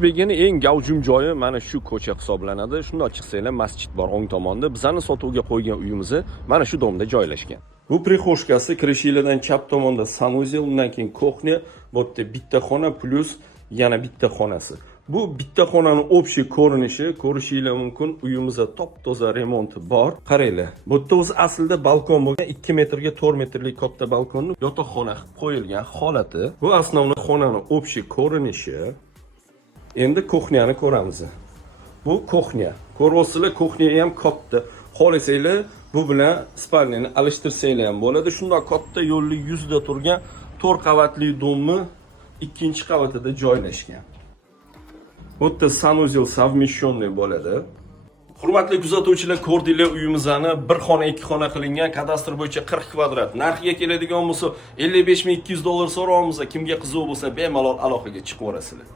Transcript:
Qushbekning eng gavjum joyi mana shu ko'cha hisoblanadi. Shundoq chiqsanglar, masjid bor o'ng tomonda. Bizani sotuvga qo'ygan uyimiz mana shu domda joylashgan. Bu prixoshkasi kirish yo'lidan chap tomonda sanuzel, undan keyin kuxnya, bu yerda bitta xona plus yana bitta xonasi. Bu bitta xonaning общий ko'rinishi, ko'rishingiz mumkin. Uyimizda top-toza remonti bor. Qaranglar. Bu yerda o'zi aslida balkon bo'lgan, 2 metrga 4 metrlik katta balkonni yotoqxona qilib qo'yilgan holati. Bu основной xonaning общий ko'rinishi. Endi kuxnyani ko'ramiz. Bu kuxnya. Ko'ryapsizlar, kuxnya ham katta. Xohlasanglar, bu bilan spalnyani alishtirsanglar ham bo'ladi. Shundoq katta yo'lli yuzda turgan 4 qavatli domni 2-qavatida joylashgan. Bu yerda sanuzel совмещенный bo'ladi. Hurmatli kuzatuvchilar, ko'rdinglar uyimizni bir xona, 2 xona qilingan, kadastr bo'yicha 40 kvadrat. Narxiga keladigan bo'lsa, $55,200 so'raymiz. Kimga qiziq bo'lsa, bemalol aloqaga chiqaverasizlar.